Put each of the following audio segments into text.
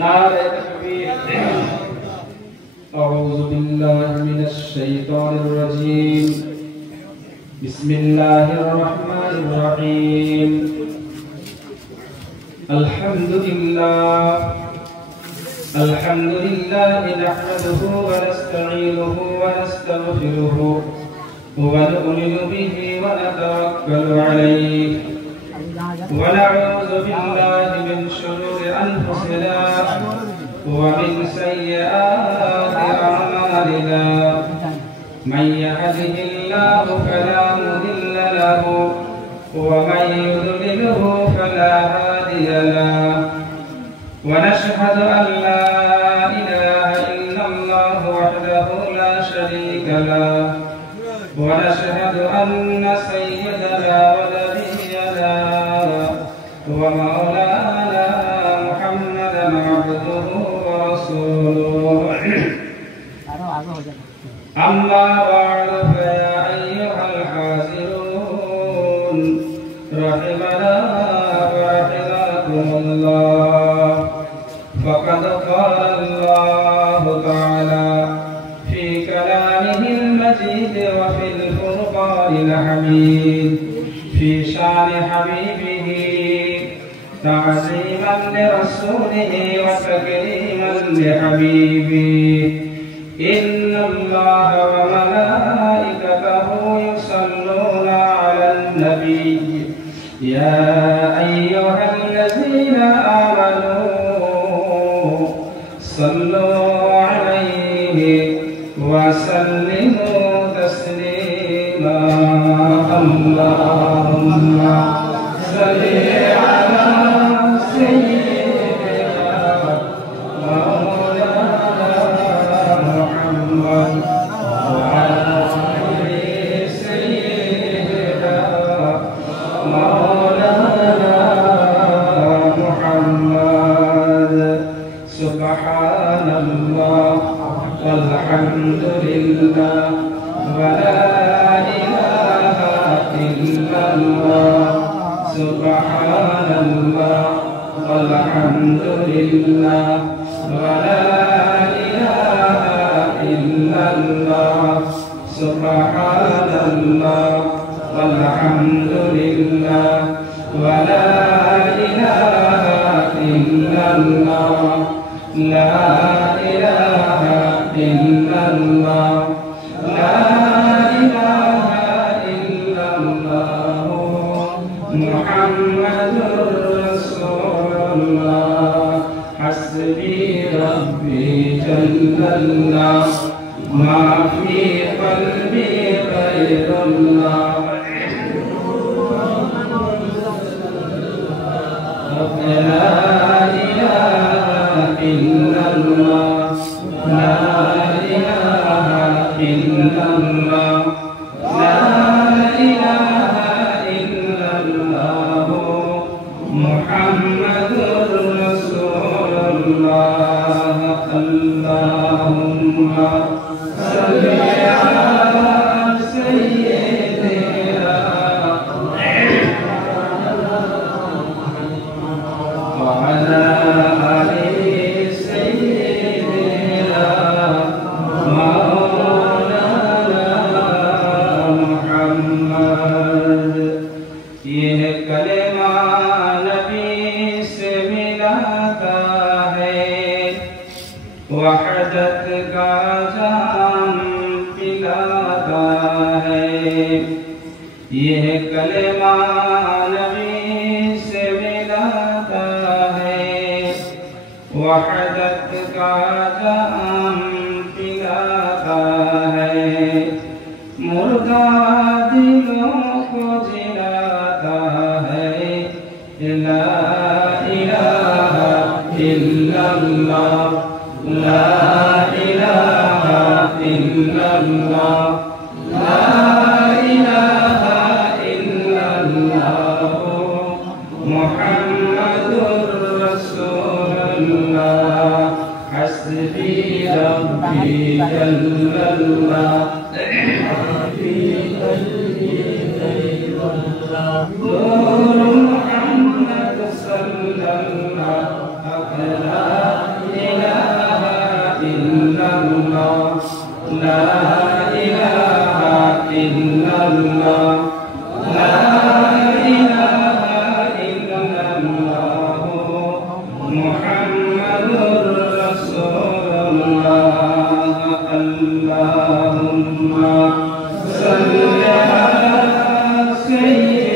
नारे तकबीर। अऊज़ु बिल्लाहि मिनश शैतानिर रजीम। बिस्मिल्लाहिर रहमानिर रहीम। अल्हम्दुलिल्लाह नहमदुहु व नस्तईनुहु व नस्तगफिरुहु व नु'मिनु बिहि व नतवक्कलु अलैहि व नऊज़ु बिल्लाहि मिन शुरूरि अनफुसिना व मिन सय्यिआति अअमालिना मन यहदिहिल्लाहु फला मुदिल्ल लहु व मन युद्लिलहु फला हादिय लहु ونشهد أن لا إله إلا الله وحده لا شريك له ونشهد أن سيدنا ونبينا ومولانا محمدا عبده ورسوله أما بعد فيا أيها الحاضرون رحمنا ورحمكم الله. فقد قال الله تعالى في كلامه المجيد وفي الفرقان الحميد في شان حبيبه تعظيما لرسوله وتكريما لحبيبه إن الله وملائكته يصلون على النبي يا أيها الذين آمنوا صلوا عليه وسلموا تسليما. اللهم صل على سيدنا مولانا محمد وعلى آل سيدنا مولانا محمد. سبحان الله والحمد لله ولا إله إلا الله. سبحان الله والحمد لله ولا إله إلا الله. سبحان الله والحمد لله ولا إله إلا الله. لا إله إلا الله. لا إله إلا الله. محمد رسول الله. حسبي ربي جل الله. ما في قلبي غير الله. لا إله إلا الله. لا إله إلا الله. لا إله إلا الله. محمد رسول الله. اللهم صل على سيدنا وعلى آل سيدنا مولانا محمد. यह कलेमा नबी से मिलाता है, वहदत का जाम पिलाता है। यह कलेमा नबी से मिलाता है, वहदत का जाम पिलाता है। मुर्दा दिलों को जिलाता है। ला इलाहा इल्लल्लाह। ला इलाहा इल्लल्लाह। ला इलाहा इल्लल्लाह। मुहम्मदुर रसूलुल्लाह। हस्बी रब्बी जल्लल्लाह। नूर मुहम्मद सल्लल्लाहु अलैहि لا إله إلا الله لا إله إلا الله محمد رسول الله اللهم صل على سيدنا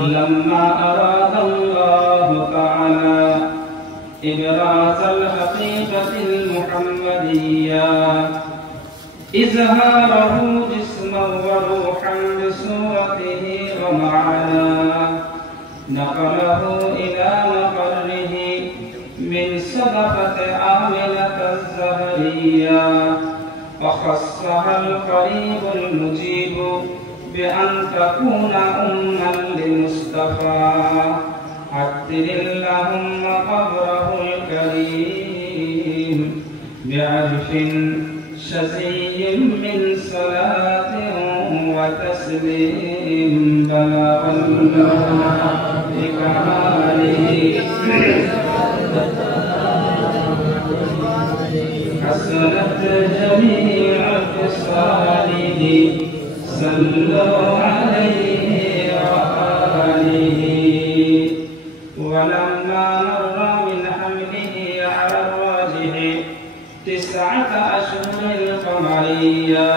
لما أراد الله تعالى إبراز الحقيقة المحمدية إظهاره جسما وروحا بصورته ومعناه نقله إلى مقره من صدقة آمنة الزهرية وخصها القريب المجيب بأن تكون أما لمصطفى عطر اللهم قبره الكريم بعرف شزي من صلاة وتسليم بلغ الله بكماله حسنت جميع خصاله صلوا عليه وآله ولما مر من حمله على الراجح 9 أشهر القمرية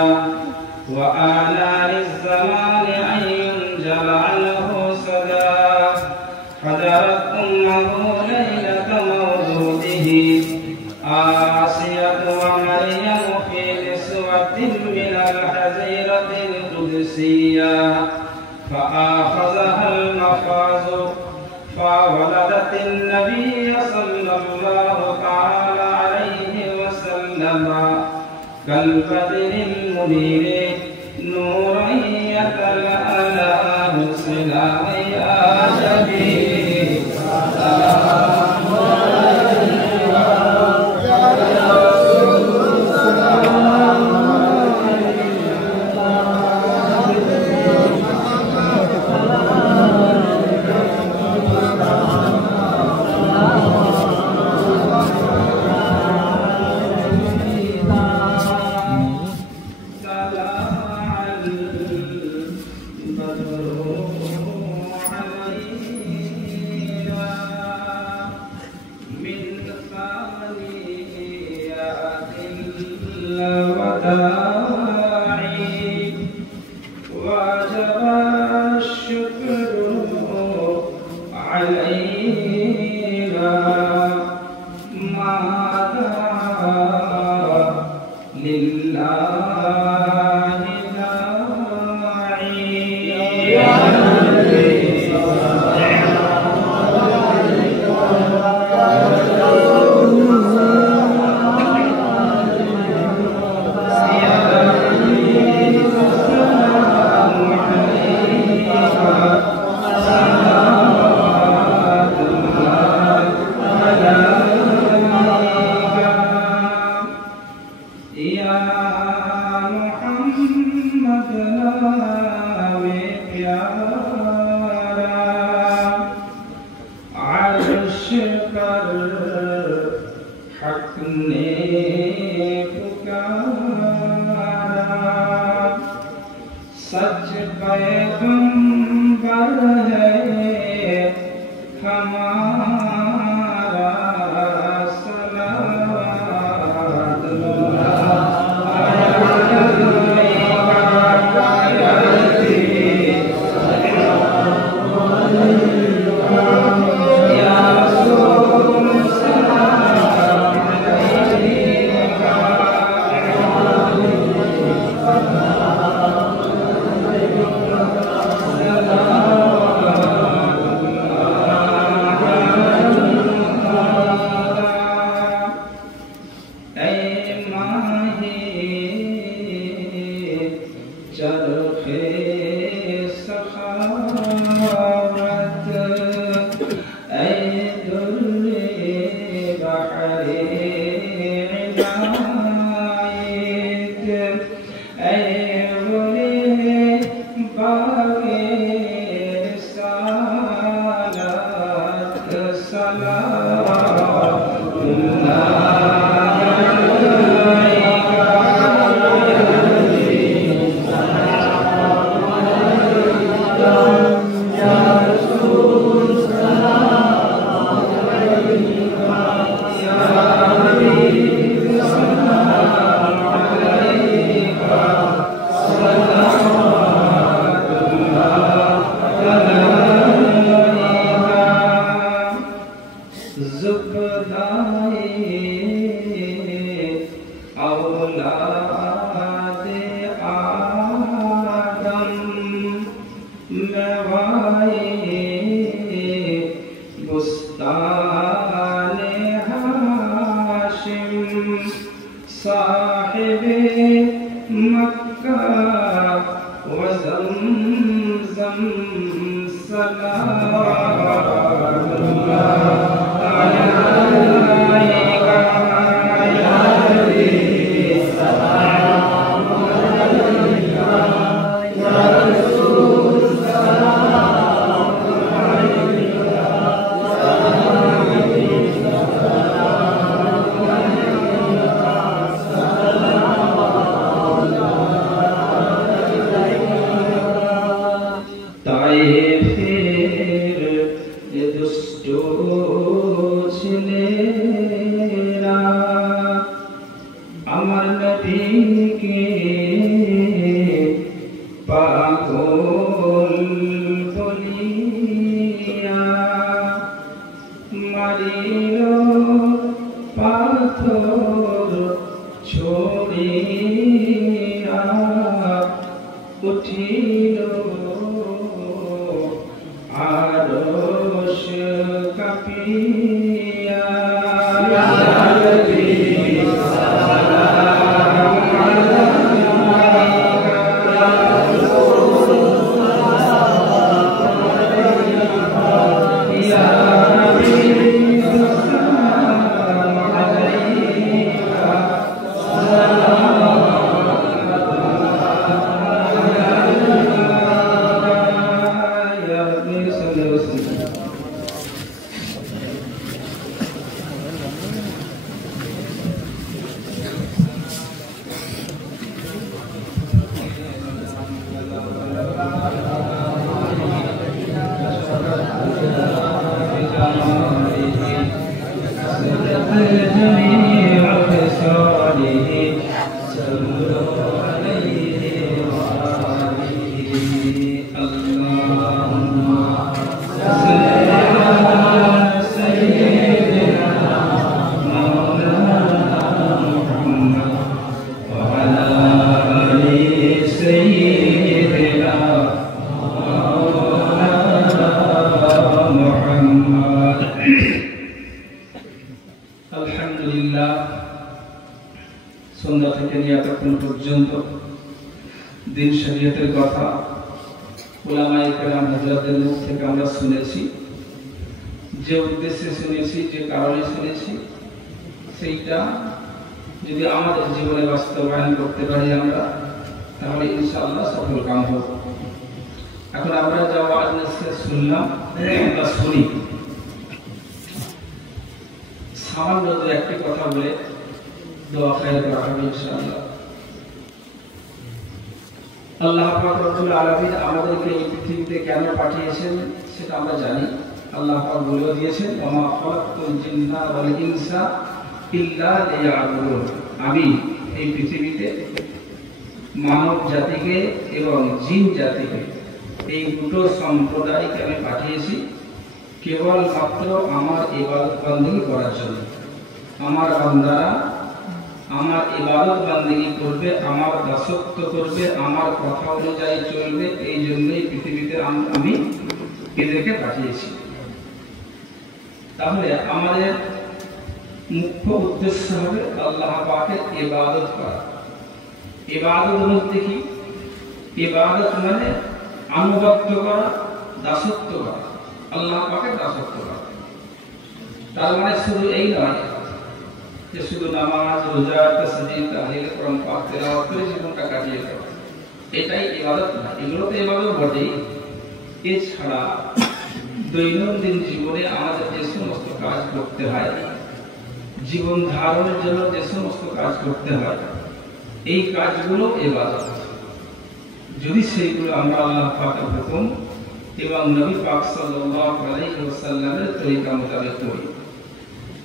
وآلام الزمان أن ينجل عنه صدى حضرت أمه ليلة مولوده آسية ومريم في نسوة من الحزيرة القدسية فآخذها المخاض فولدت النبي صلى الله تعالى عليه وسلم كالبدر المنير نورا يتلألأ صلا يا جبين سلام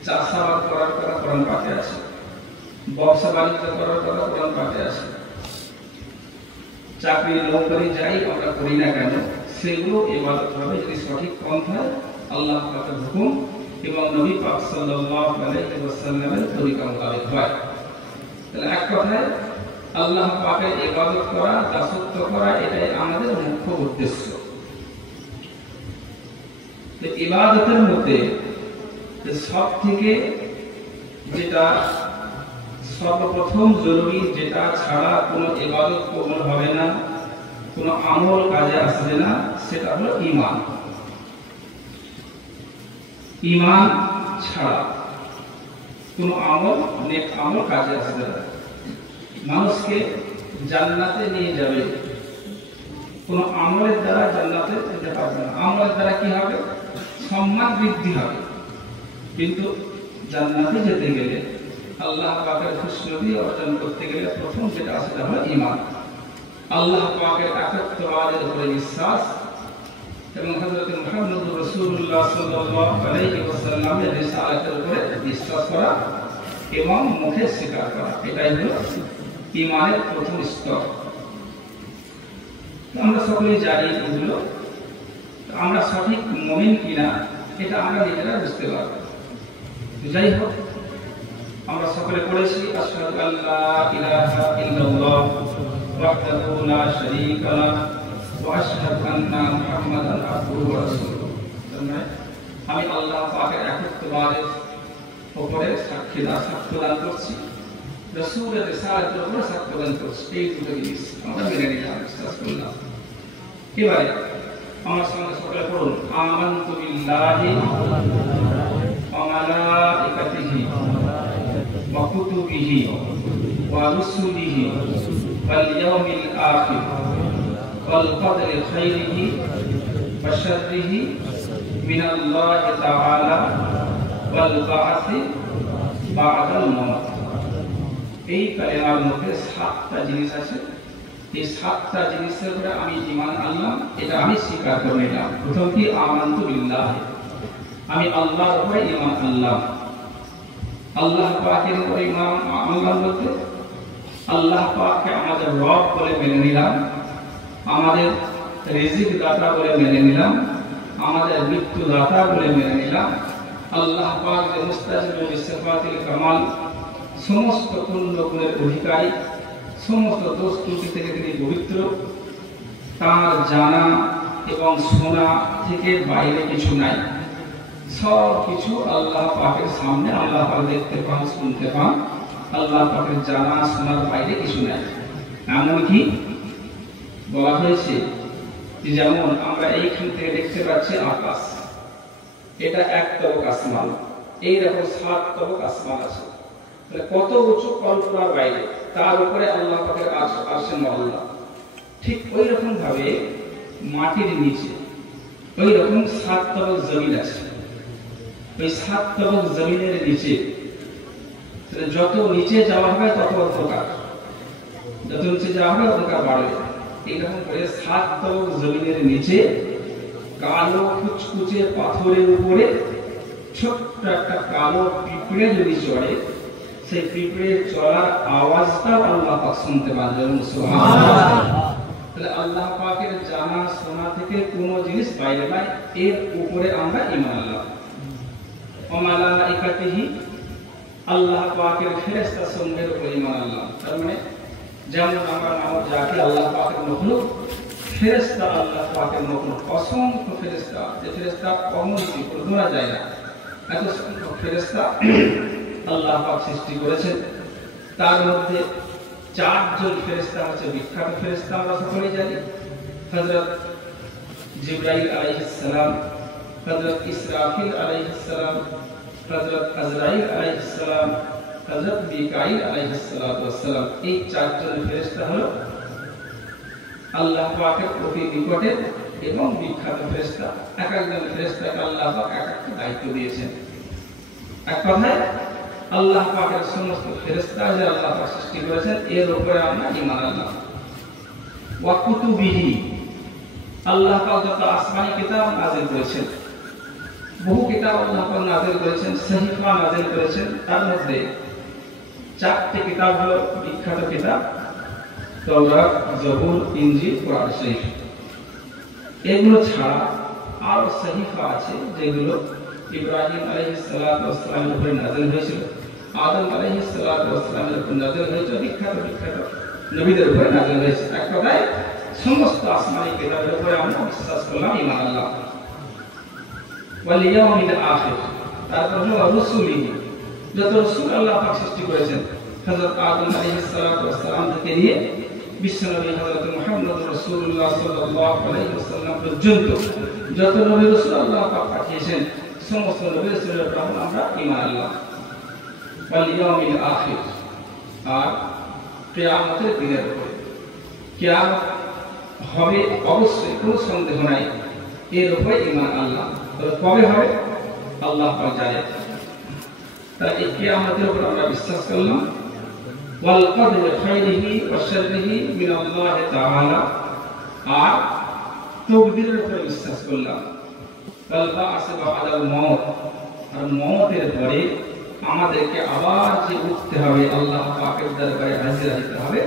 চাষাবাদ করার কথা কোরআন পাঠে আছে, ব্যবসা বাণিজ্য করার কথা কোরআন পাঠে আছে, চাকরি নৌকরি যাই আমরা করি না কেন সেগুলো ইবাদত হবে যদি সঠিক পন্থায় আল্লাহ পাকের হুকুম এবং নবী পাক সাল্লাল্লাহু আলাইহি ওয়াসাল্লামের তরিকা মোতাবেক হয়। তাহলে এক কথায় আল্লাহ পাকের ইবাদত করা, দাসত্ব করা এটাই আমাদের মুখ্য উদ্দেশ্য। তো ইবাদতের মধ্যে সব থেকে যেটা সর্বপ্রথম জরুরি, যেটা ছাড়া কোনো ইবাদত কবুল হবে না, কোনো আমল কাজে আসবে না, সেটা হলো ঈমান। ঈমান ছাড়া কোনো আমল, নেক আমল কাজে আসবে না। মানুষকে জান্নাতে নিয়ে যাবে, কোনো আমলের দ্বারা জান্নাতে যেতে পারবে না। আমলের দ্বারা কি হবে? সম্মান বৃদ্ধি হবে, কিন্তু জান্নাতে যেতে গেলে, আল্লাহ পাকের খুশনবী অর্জন করতে গেলে প্রথম যেটা আছে সেটা হলো ঈমান। আল্লাহ পাকের একত্ববাদের উপরে বিশ্বাস এবং হযরত মুহাম্মদুর রাসূলুল্লাহ সাল্লাল্লাহু আলাইহি ওয়াসাল্লামের রিসালাতের উপরে বিশ্বাস করা এবং মুখে স্বীকার করা, এটাই হলো ঈমানের প্রথম স্তর। আমরা সকলেই জানি এগুলো, আমরা সঠিক মুমিন কিনা এটা আমরা নিজেরা বুঝতে পারবো। যাই হোক, আমরা সকলে পড়েছি আশহাদু আল্লা ইলাহা ইল্লাল্লাহ ওয়াহদাহু লা শারীকা লাহু ওয়া আশহাদু আন্না মুহাম্মাদান আবদুহু ওয়া রাসূলুহু। আমি আল্লাহ পাকের একত্ববাদের উপরে সাক্ষ্যদান করছি, রাসূলের রিসালাতের উপরে সাক্ষ্যদান করছি। এই দুটো জিনিস আমরা মেনে নিলাম, বিশ্বাস করলাম। এবারে আমার সঙ্গে সকলে পড়ুন, আমানতু বিল্লাহি ওয়া মালাইকাতিহি ওয়া কুতুবিহি ওয়া রুসুলিহি ওয়াল ইয়াউমিল আখির ওয়াল কদরি খাইরিহি ওয়া শাররিহি মিনাল্লাহি তাআলা ওয়াল বা'সি বা'দাল মাউত। এই কালেমার মধ্যে 7টা জিনিস আছে। এই 7টা জিনিসের উপরে আমি ঈমান আনলাম, এটা আমি স্বীকার করে নিলাম। প্রথম কি? আমানতু বিল্লাহ, আমি আল্লাহর উপরে ঈমান আনলাম। আল্লাহ পাকের উপরে ঈমান আনলাম বলতে আল্লাহ পাককে আমাদের রব বলে মেনে নিলাম, আমাদের রিজিক দাতা বলে মেনে নিলাম, আমাদের মৃত্যু দাতা বলে মেনে নিলাম। আল্লাহ পাক যে মুস্তাজিবুল বিসিফাতিল কামাল, সমস্ত পূর্ণ গুণের অধিকারী, সমস্ত দোষ ত্রুটি থেকে তিনি পবিত্র, তার জানা এবং শোনা থেকে বাইরে কিছু নাই। সব কিছু আল্লাহ পাকের সামনে, আল্লাহ পাক দেখতে পান, শুনতে পান। আল্লাহ পাকের জানা শোনার বাইরে কিছু নাই। এমনকি বলা হয়েছে যে যেমন আমরা এইখান থেকে দেখতে পাচ্ছি আকাশ, এটা এক তবক আসমান, এইরকম 7 তবক আসমান আছে। কত উঁচু কল্পনার বাইরে, তার উপরে আল্লাহ পাকের আরশের মহল্লা। ঠিক ওই রকম ভাবে মাটির নিচে ওই রকম 7 তবক জমিন আছে। ওই 7 তবক জমিনের নিচে যত নিচে যাওয়া হবে তত অন্ধকার, যত নিচে যাওয়া হবে অন্ধকার বাড়বে। এইরকম করে 7 তবক জমিনের নিচে কালো কুচকুচে পাথরের উপরে ছোট্ট একটা কালো পিঁপড়ে যদি চড়ে, সেই পিঁপড়ের চলার আওয়াজটাও আল্লাহ পাক শুনতে পান। সুবহানাল্লাহ। তাহলে আল্লাহ পাকের জানা শোনা থেকে কোনো জিনিস বাইরে নাই, এর উপরে আমরা ঈমান আনলাম। ওয়া মালাইকাতিহি, আল্লাহ পাকের ফেরেশতা সমূহের উপরে ঈমান আনলাম। তার মানে যেমন আমরা নাম জাতি আল্লাহ পাকের মখলুক, ফেরেশতা আল্লাহ পাকের মখলুক, অসংখ্য ফেরেশতা, যে ফেরেশতা অগণিত ধরা যায় না, এত সংখ্যক ফেরেশতা আল্লাহ পাক সৃষ্টি করেছেন। তার মধ্যে 4 জন ফেরেশতা হচ্ছে বিখ্যাত ফেরেশতা, আমরা সকলেই জানি। হযরত জিবরাইল আলাইহিস সালাম, হযরত ইসরাফিল আলাইহিস সালাম, হযরত আজরাইল আলাইহিস সালাম, হযরত মিকাইল আলাইহিস সালাম। এই 4 জন ফেরেশতা হলো আল্লাহ পাকের অতি নিকটের এবং বিখ্যাত ফেরেশতা। এক একজন ফেরেশতাকে আল্লাহ পাক এক একটা দায়িত্ব দিয়েছেন। এক কথায় আল্লাহ পাকের সমস্ত ফেরেশতা যে আল্লাহ পাক সৃষ্টি করেছেন, এর উপরে আমরা ঈমান আনলাম। ওয়া কুতুবিহি, আল্লাহ পাক যত আসমানী কিতাব নাযিল করেছেন, বহু কিতাব আল্লাহ পাক নাযিল করেছেন, সহিফা নাযিল করেছেন। তার মধ্যে 4টি কিতাব হলো বিখ্যাত কিতাব, তাওরাত, জবুর, ইনজিল, কোরআন শরীফ। এগুলো ছাড়া আরো সহিফা আছে যেগুলো ইব্রাহিম আলাইহিস সালাতু ওয়াস সালামের উপরে নাযিল হয়েছিল, আদম আলাইহিস সালাতু ওয়াস সালামের উপরে নাযিল হয়েছিল, বিখ্যাত নবীদের উপরে নাযিল হয়েছে। এক কথায় সমস্ত আসমানি কিতাবের উপরে আমরা বিশ্বাস করলাম, ঈমান আনলাম। ওয়াল ইয়াউমিল আখির, তারপর হলো রাসূলিহি, যত রাসূল আল্লাহ পাক সৃষ্টি করেছেন হযরত আদম আলাইহিস সালাতু ওয়াস সালাম থেকে নিয়ে বিশ্বনবী হযরত মুহাম্মদ রাসূলুল্লাহ সাল্লাল্লাহু আলাইহি ওয়াসাল্লাম পর্যন্ত যত নবী রাসূল আল্লাহ পাক পাঠিয়েছেন সমস্ত নবী রাসূলের উপর আমরা ঈমান আনলাম। ওয়াল ইয়াউমিল আখির, আর কিয়ামতের দিনের উপরে, কিয়ামত হবে অবশ্যই, কোনো সন্দেহ নাই, এর উপরে ঈমান আনলাম। তবে কবে হবে আল্লাহ পাক জানেন। তাই এই কিয়ামতের উপর আমরা বিশ্বাস করলাম। ওয়াল কদরি খাইরিহি ওয়া শাররিহি মিন আল্লাহ তাআলা, আর তাকদীরের উপর বিশ্বাস করলাম। ওয়াল বা'স বা'দাল মাউত, আর মওতের পরে আমাদেরকে আবার যে উঠতে হবে, আল্লাহ পাকের দরবারে হাজির হতে হবে,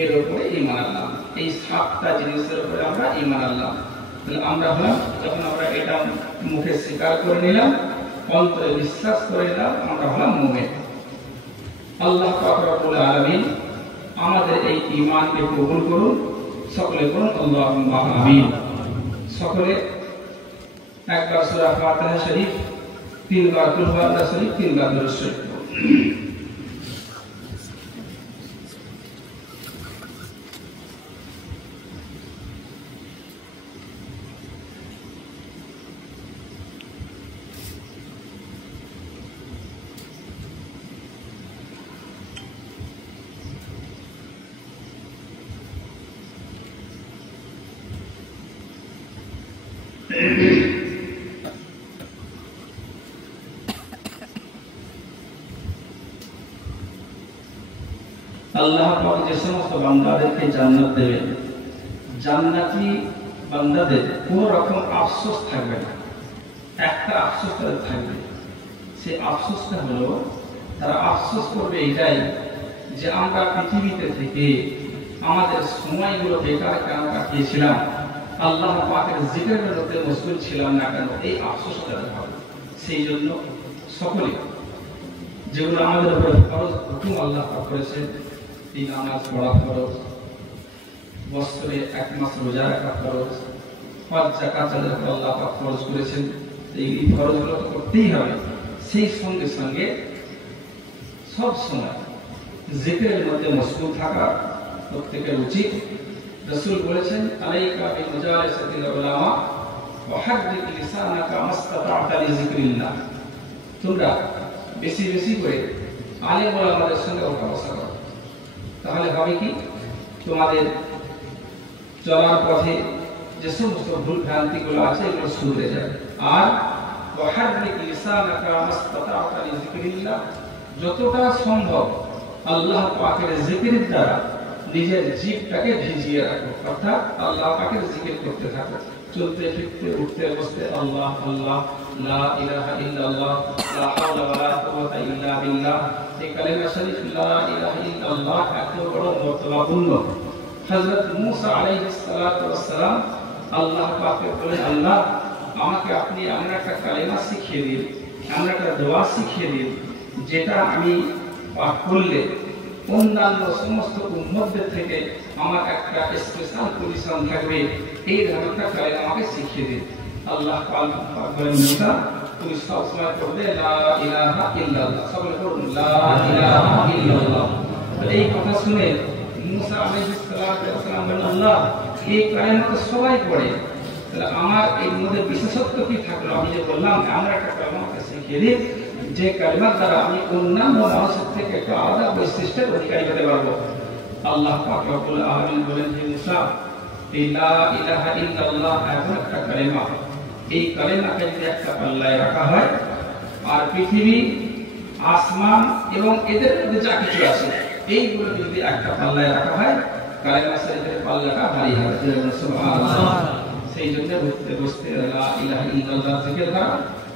এর উপরে ঈমান আনলাম। এই 7টা জিনিসের উপরে আমরা ঈমান আনলাম। তাহলে আমরা হলাম, যখন আমরা এটা মুখে স্বীকার করে নিলাম, অন্তরে বিশ্বাস করে নিলাম, আমরা হলাম মুমিন। আল্লাহ পাক রব্বুল আলামিন আমাদের এই ঈমানকে কবুল করুন। সকলে বলুন আল্লাহুম্মা আমিন। সকলে একবার সূরা ফাতিহা শরীফ, 3 বার কুল হুয়াল্লাহ শরীফ, 3 বার দুরূদ শরীফ। আল্লাহ পাক যে সমস্ত বান্দাদেরকে জান্নাত দেবেন, জান্নাতি বান্দাদের কোনো রকম আফসোস থাকবে না। একটা আফসোস তাদের থাকবে, সেই আফসোসটা হলো তারা আফসোস করবে এটাই যে আমরা পৃথিবীতে থেকে আমাদের সময়গুলো বেকার কেন কাটিয়েছিলাম, আল্লাহ পাকের জিকিরের মধ্যে মশগুল ছিলাম না কেন, এই আফসোস তাদের হবে। সেই জন্য সকলে যেগুলো আমাদের উপরে ফরজ হুকুম আল্লাহ পাক করেছেন, এই নামাজ পড়া ফরজ, বছরে 1 মাস রোজা রাখা ফরজ, 5 যাকাত যাদের উপর আল্লাহ পাক ফরজ করেছেন, এই ফরজগুলো তো করতেই হবে। সেই সঙ্গে সঙ্গে সব সময় জিকিরের মধ্যে মশগুল থাকা প্রত্যেকের উচিত। রাসূল বলেছেন, আলাইকা বিমুজালাসাতিল উলামা ওয়া হাররিক লিসানাকা মাসতাতা'তা লিযিকরিল্লাহ, তোমরা বেশি বেশি করে আলেম ওলামাদের সঙ্গে কথা করো, তাহলে হবে কি তোমাদের চলার পথে যে সমস্ত ভুল ভ্রান্তিগুলো আছে এগুলো শুধরে যাবে। আর ওয়া হাররিক লিসানাকা মাসতাতা'তা লিযিকরিল্লাহ, যতটা সম্ভব আল্লাহ পাকের জিকিরের দ্বারা নিজের জিহ্বাটাকে ভিজিয়ে রাখো, অর্থাৎ আল্লাহ পাকের জিকির করতে থাকো, চলতে ফিরতে উঠতে বসতে আল্লাহ আল্লাহ, লা ইলাহা ইল্লাল্লাহ, লা হাওলা ওয়ালা কুওয়াতা ইল্লা বিল্লাহ। এই কালেমা শরীফ লা ইলাহা ইল্লাল্লাহ এত বড় মর্তবাপূর্ণ। হযরত মূসা আলাইহিস সালাতু ওয়াস সালাম আল্লাহ পাককে বলেন, আল্লাহ আমাকে আপনি এমন একটা কালেমা শিখিয়ে দিন, এমন একটা দোয়া শিখিয়ে দিন, যেটা আমি পাঠ করলে অন্যান্য সমস্ত উম্মতদের থেকে আমার একটা স্পেশাল পজিশন থাকবে, এই ধরনের একটা কালেমা আমাকে শিখিয়ে দিন। আল্লাহ পাক বলেন, মূসা তুমি সব সময় পড়বে লা ইলাহা ইল্লাল্লাহ, সকলে পড়ুন লা ইলাহা ইল্লাল্লাহ। এই কথা শুনে মূসা আলাইহিস সালাম বলেন, আল্লাহ এই কালেমা তো সবাই পড়ে, তাহলে আমার এর মধ্যে বিশেষত্ব কি থাকলো? আমি যে বললাম আমরা একটা কালেমা আমাকে শিখিয়ে দিন, যে কালেমার দ্বারা আমি অন্যান্য মানুষের থেকে একটা আলাদা বৈশিষ্ট্যের অধিকারী হতে পারবো। আল্লাহ পাক রব্বুল আলামিন বলেন, হে মূসা এই লা ইলাহা ইল্লাল্লাহ এমন একটা কালেমা, এই কালেমাকে যদি একটা পাল্লায় রাখা হয়, আর পৃথিবী আসমান এবং এদের মধ্যে যা কিছু আছে এইগুলো যদি একটা পাল্লায় রাখা হয়, কালেমা শরীফের পাল্লাটা ভারী হবে। সুবহানাল্লাহ। সেই জন্য বুঝতে বুঝতে লা ইলাহা ইল্লাল্লাহ জিকির করা,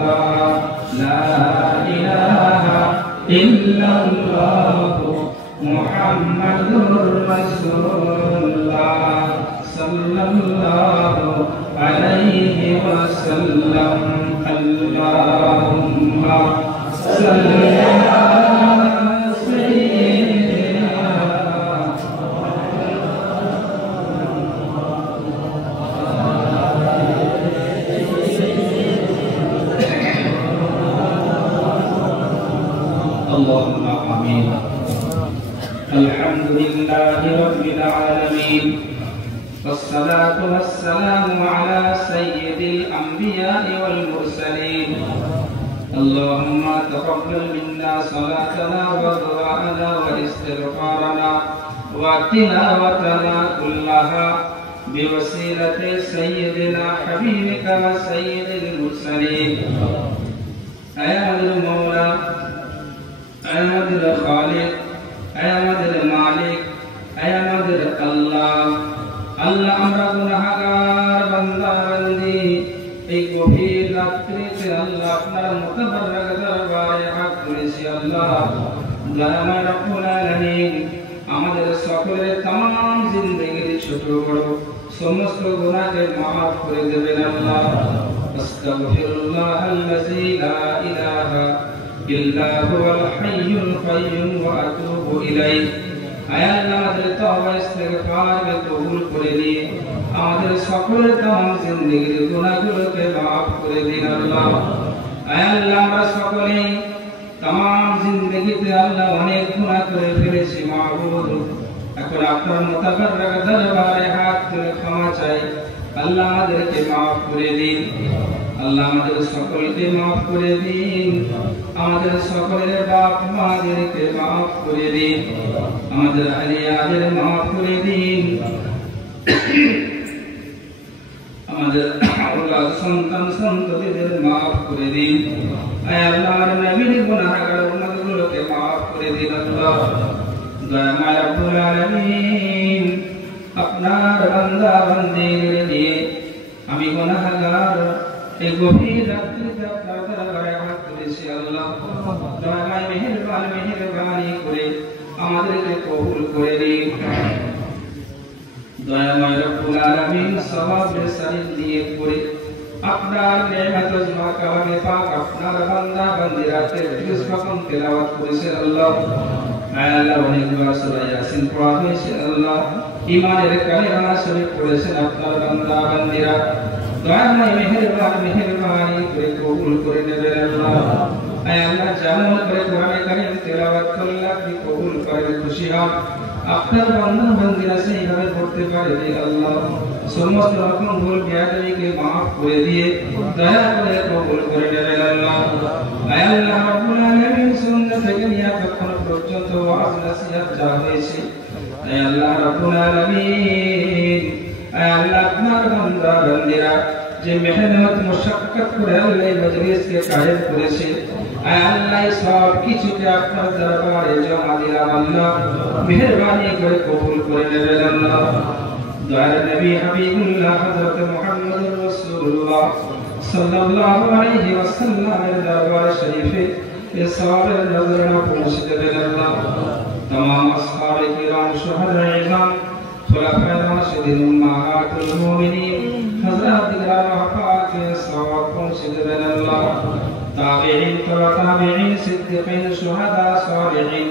illallah, la ilaha illallah, Muhammadur Rasulullah, sallallahu alaihi wasallam. Allahumma salli ala اللهم آمين. الحمد لله رب العالمين، والصلاة والسلام على سيد الأنبياء والمرسلين. اللهم تقبل منا صلاتنا ودعاءنا واستغفارنا وتلاوتنا كلها بوسيلة سيدنا حبيبك وسيد المرسلين. أيها المولى، আমাদের খালিক, আমাদের মালিক, আমাদের আল্লাহ। আল্লাহ, আমরা গুনাহগার বান্দা বান্দি এই গভীর রাত্রিতে আল্লাহ আপনার মুতাবারক দরবারে হাত তুলেছি। আল্লাহ, দয়াময় রব্বুল আলামিন, আমাদের সকলের तमाम জিন্দেগির ছোট বড় সমস্ত গুনাহকে maaf করে দেবেন। আল্লাহ, আস্তাগফিরুল্লাহ আল্লাযী লা ইলাহা ইল্লা হুয়াল হাইয়ুল কাইয়্যুম ওয়া আতুবু ইলাইহি। আয় আল্লাহ, আমাদের তওবা ইস্তিগফারকে কবুল করে নিয়ে আমাদের সকলের तमाम জিন্দেগির গুনাহগুলোকে maaf করে দিন। আল্লাহ, আয় আল্লাহ, আমরা সকলেই तमाम জিন্দেগিতে আল্লাহ অনেক গুনাহ করে ফেলেছি মাবুদ। এখন আপনার মুতাবারক দরবারে হাত তুলে ক্ষমা চাই। আল্লাহ, আমাদেরকে maaf করে দিন। আল্লাহ, আমাদের সকলকে maaf করে দিন। আমাদের সকলের বাপ মাদেরকে maaf করে দিন। আমাদের আলিয়াদের maaf করে দিন। আমাদের আওলাদ সন্তান সন্ততিদের maaf করে দিন। আয় আল্লাহ, আমার নবীর গুনাহগার উম্মতগুলোকে maaf করে দিন। আল্লাহ, দয়াময় রব্বুল আলামিন, আপনার বান্দা বান্দীদের নিয়ে আমি গুনাহগার এই গভীর রাত্রিতে আপনার দরবারে হাত তুলেছি। আল্লাহ, দয়াময় মেহেরবানি করে আমাদেরকে কবুল করে দিন। দয়াময় রব্বুল আলামিন, সওয়াবের সারিন নিয়ত করে আপনার নেয়ামত জমা কালামে পাক আপনার বান্দা বান্দীরা তেলাওয়াত যখন তেলাওয়াত করেছেন। আল্লাহ, আল্লাহ, অনেকবার সূরা ইয়াসিন পড়া হয়েছে। আল্লাহ, ঈমানের কালিমা শরীফ পড়েছেন আপনার বান্দা বান্দীরা। দয়াময় মেহেরবানি করে কবুল করে নেবেন। আল্লাহ, আল্লাহ, যেমন করে কোরআনে কারীম তেলাওয়াত করলে আপনি কবুল করেন, খুশি হন। আপনার বান্দা বান্দীরা সেইভাবে পড়তে পারে। আল্লাহ, সমস্ত রকম ভুল বেয়াদবিকে maaf করে দিয়ে দয়া করে কবুল করে নেবেন। আল্লাহ, আল্লাহ রাব্বুল আলামিন, সুন্নাত থেকে নিয়ে তখন পর্যন্ত ওয়াজ নসিহত যা হয়েছে, আল্লাহ রাব্বুল আলামিন, আল্লাহ, আপনার বান্দা বান্দীরা যে মেহনত মুশাক্কাত করে আল্লাহ এই মজলিসকে কায়েম করেছে, আল্লাহ সব কিছুকে আপনার দরবারে জমা দিলাম। আল্লাহ, মেহেরবানি করে কবুল করে নেবেন। আল্লাহ, দয়ার নবী হাবিবুল্লাহ হযরত মুহাম্মদুর রাসূলুল্লাহ সাল্লাল্লাহু আলাইহি ওয়াসাল্লামের দরবার শরীফে এই সওয়াবের নজরানা পৌঁছে দেবেন। আল্লাহ, तमाम আসহাবে কিরাম, শুহাদায়ে ইজম, খুলাফায়ে রাশিদিন, উম্মাহাতুল মুমিনিন, হযরত কিরাম পাকে সওয়াব পৌঁছে দেবেন। আল্লাহ, তাবিঈন, তাবিঈন, সিদ্দিকিন, শুহাদা, সালিহিন,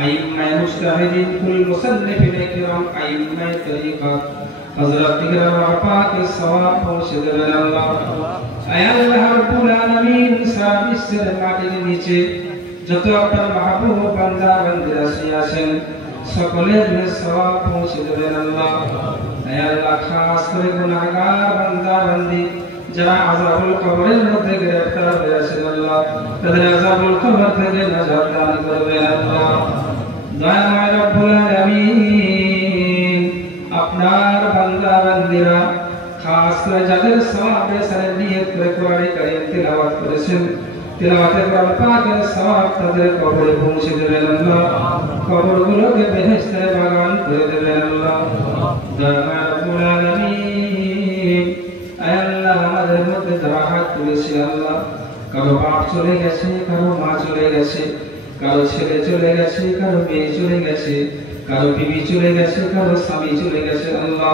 আইম্মায়ে মুজতাহিদিন, কুল মুসান্নিফিনে কিরাম, আইম্মায়ে তরিকাত, হযরত কিরাম পাকে সওয়াব পৌঁছে দেবেন। আল্লাহ, আয় আল্লাহ রাব্বুল আলামিন, সারা বিশ্বের মাটির নিচে যত আপনার মাহবুব বান্দা বান্দীরা আছেন সকলের সওয়াব পৌঁছে দেবেন। আল্লাহ, আয় আল্লাহ, খাস করে গুনাহগার বান্দা বান্দী যারা আযাবুল কবরের মধ্যে গ্রেফতার হয়ে আছেন, আল্লাহ, তাদের আযাবুল কবর থেকে নাজাত দান করবেন। আল্লাহ, দয়াময় রব্বুল আলামিন, আপনার বান্দা বান্দীরা খাস করে যাদের সওয়াবের সাথে নিয়ত করে কোরআনে কারীম তেলাওয়াত করেছেন, তেলাওয়াতের পর পাকের সওয়াব তাদের কবরে পৌঁছে দেবেন। আল্লাহ, কবরগুলোকে বেহেশতের বাগান করে দেবেন। আল্লাহ, দয়াময় রব্বুল আলামিন, আয় আল্লাহ, আমাদের মধ্যে যারা হাত তুলেছে, আল্লাহ, কারো বাপ চলে গেছে, কারো মা চলে গেছে, কারো ছেলে চলে গেছে, কারো মেয়ে চলে গেছে, কারো বিবি চলে গেছে, কারো স্বামী চলে গেছে। আল্লাহ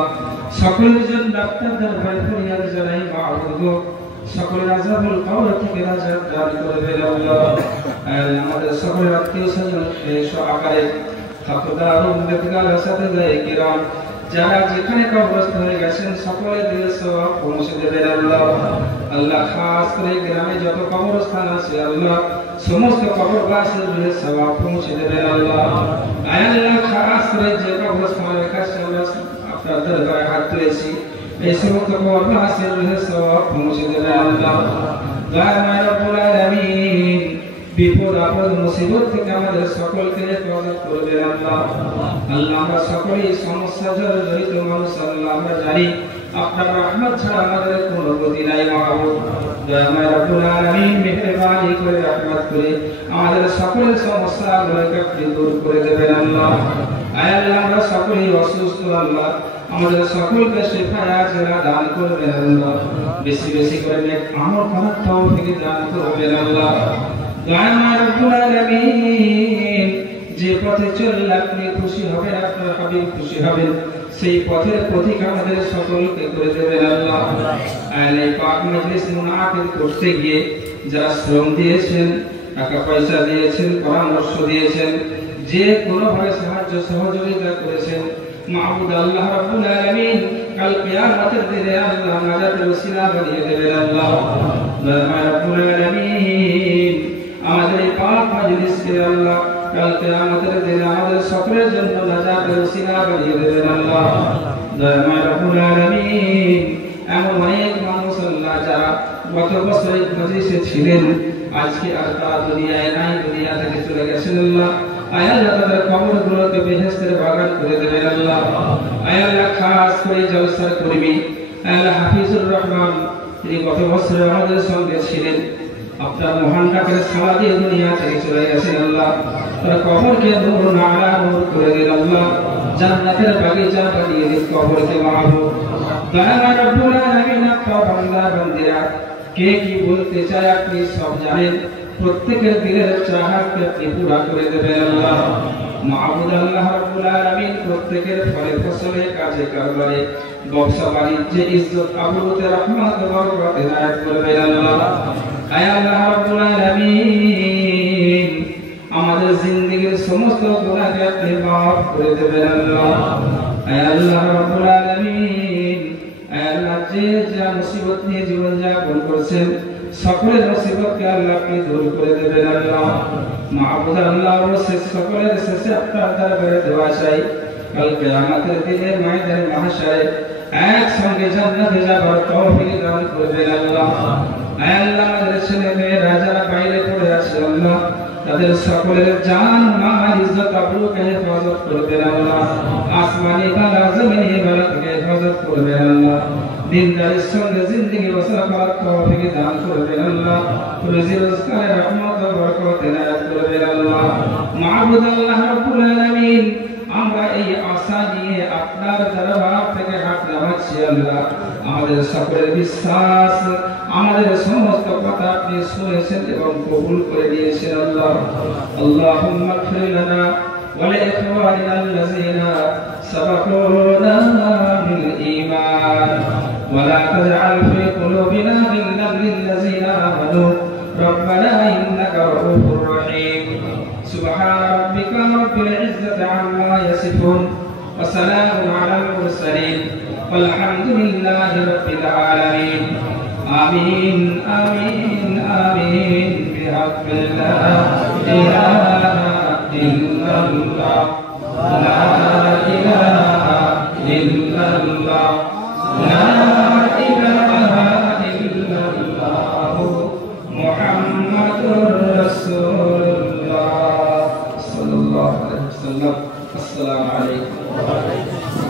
সকলের জন্য ডাক্তার দরবারে ফরিয়াদ জানাই মাহবুব সকলের আযাবুল কবর থেকে নাজাত দান করবেন আল্লাহ। আমাদের সকলের আত্মীয় স্বজন আকারে হাফেদার উম্মতগাল সাদায়ে কিরাম যারা যেখানে কবরস্থ হয়ে গেছেন সকলের দিলে সওয়াব পৌঁছে দেবেন আল্লাহ। আল্লাহ খাস করে গ্রামে যত কবরস্থান আছে আল্লাহ সমস্ত কবরবাসীর দিলে সওয়াব পৌঁছে দেবেন আল্লাহ। আল্লাহ খাস করে যে কবরস্থানের কাছে আমরা আপনার দরবারে হাত তুলেছি এই সমস্ত কবরবাসীর দিলে সওয়াব পৌঁছে দেবেন আল্লাহ। দয়াময় রব্বুল আলামিন বিপদ আপদ মুসিবত থেকে আমাদের সকলকে হেফাজত করবেন আল্লাহ। আল্লাহ আমরা সকলেই সমস্যা জড়িত মানুষ আল্লাহ আমরা জানি আপনার রহমত ছাড়া আমাদের কোনো গতি নাই মাহবুব। দয়াময় রব্বুল আলামিন মেহেরবানি করে রহমত করে আমাদের সকলের সমস্যাগুলোকে আপনি দূর করে দেবেন আল্লাহ। আয় আল্লাহ আমরা সকলেই অসুস্থ আল্লাহ আমাদের সকলকে শিফা আজরা দান করবেন আল্লাহ। বেশি বেশি করে নেক আমল করার তৌফিক দান করবেন আল্লাহ। দয়াময় রব্বুল আলামিন যে পথে চললে আপনি খুশি হবেন আপনার হাবিব খুশি হবেন সেই পথের পথিক আমাদের সকলকে করে দেবেন আল্লাহ। আলে পাক মজলিস মুনাফিদ করতে গিয়ে যারা শ্রম দিয়েছেন টাকা পয়সা দিয়েছেন পরামর্শ দিয়েছেন যে কোনো ভাবে সাহায্য সহযোগিতা করেছেন মাহবুব আল্লাহ রাব্বুল আলামিন কাল কিয়ামতের দিনে আল্লাহ নাজাতের ওসিলা বানিয়ে দেবেন আল্লাহ। দয়াময় রব্বুল আলামিন আমাদের এই পাক মজলিসকে আল্লাহ কাল কিয়ামতের দিনে আমাদের সকলের জন্য নাজাতের ওসিলা বানিয়ে দেবেন আল্লাহ। দয়াময় রব্বুল আলামিন এমন অনেক মানুষ আল্লাহ যারা গত বছর এই মজলিসে ছিলেন আজকে আর তারা দুনিয়ায় নাই, দুনিয়া থেকে চলে গেছেন আল্লাহ। আয় আল্লাহ তাদের কবরগুলোকে বেহেশতের বাগান করে দেবেন আল্লাহ। আয় আল্লাহ খাস করে জলসার কর্মী আল্লাহ হাফিজুর রহমান তিনি গত বছর আমাদের সঙ্গে ছিলেন আপনার মহান ডাকের সাড়া দিয়ে দুনিয়া থেকে চলে গেছেন আল্লাহ। তার কবরকে নূর নালা নূর করে দিন আল্লাহ। জান্নাতের বাগিচা বানিয়ে দিন কবরকে মাহবুব। দয়াময় রব্বুল আলামিন আপনার বান্দা বান্দিরা কে কি বলতে চায় আপনি সব জানেন। প্রত্যেকের দিলের চাহাতকে আপনি পুরা করে দেবেন আল্লাহ। মাহবুব আল্লাহ রাব্বুল আলামিন প্রত্যেকের ফলে ফসলে কাজে কারবারে ব্যবসা বাণিজ্যে ইজ্জত আবরুতে রহমত বরকত ইনায়াত করবেন আল্লাহ। আয় আল্লাহ রাব্বুল আলামিন আমাদের জিন্দেগীর সমস্ত গুনাহকে আপনি মাফ করে দেবেন আল্লাহ। আয় আল্লাহ রাব্বুল আলামিন আয় আল্লাহ যে যা মুসিবত নিয়ে জীবন যাপন করছেন সকলের মুসিবতকে আল্লাহ আপনি দূর করে দেবেন আল্লাহ। মাহবুব আল্লাহ সকলের শেষে আপনার দরবারে দোয়া চাই কাল কিয়ামতের দিনে ময়দানে মাহশারে একসঙ্গে জান্নাতে যাবার তৌফিক দান করবেন আল্লাহ। আয় আল্লাহ আমাদের ছেলে মেয়েরা যারা বাইরে পড়ে আছে আল্লাহ তাদের সকলের জান মাল ইজ্জত আবরুকে হেফাজত করবেন আল্লাহ। আসমানি বালা জমিনি বালা থেকে হেফাজত করবেন আল্লাহ। দিনদারের সঙ্গে জিন্দেগি বসর করার তৌফিক দান করবেন আল্লাহ। রুজি রোজগারে রহমত ও বরকত ইনায়াত করবেন আল্লাহ। মাহবুব আল্লাহ রাব্বুল আলামিন আমরা এই আশা নিয়ে আপনার দরবার থেকে হাত নামাচ্ছি আল্লাহ। আমাদের সকলের বিশ্বাস আমাদের সমস্ত কথা আপনি শুনেছেন এবং কবুল করে নিয়েছেন আল্লাহ। আল্লাহুম্মা ইগফির লানা ওয়া লিইখওয়ানিনা আল্লাযীনা সাবাকুনা বিল ঈমান ওয়া লা তাজআল ফী কুলুবিনা গিল্লান লিল্লাযীনা আমানু রব্বানা ইন্নাকা রাউফুর রহিম। সুবহান রাব্বিকা রাব্বিল ইজ্জাতি আম্মা ইয়াসিফুন ওয়া সালামুন আলাল মুরসালিন ওয়ালহামদুলিল্লাহি রাব্বিল আলামিন। آمين آمين آمين بحق لا إله إلا الله لا إله إلا الله لا إله إلا الله محمد رسول الله صلى الله عليه وسلم. السلام عليكم.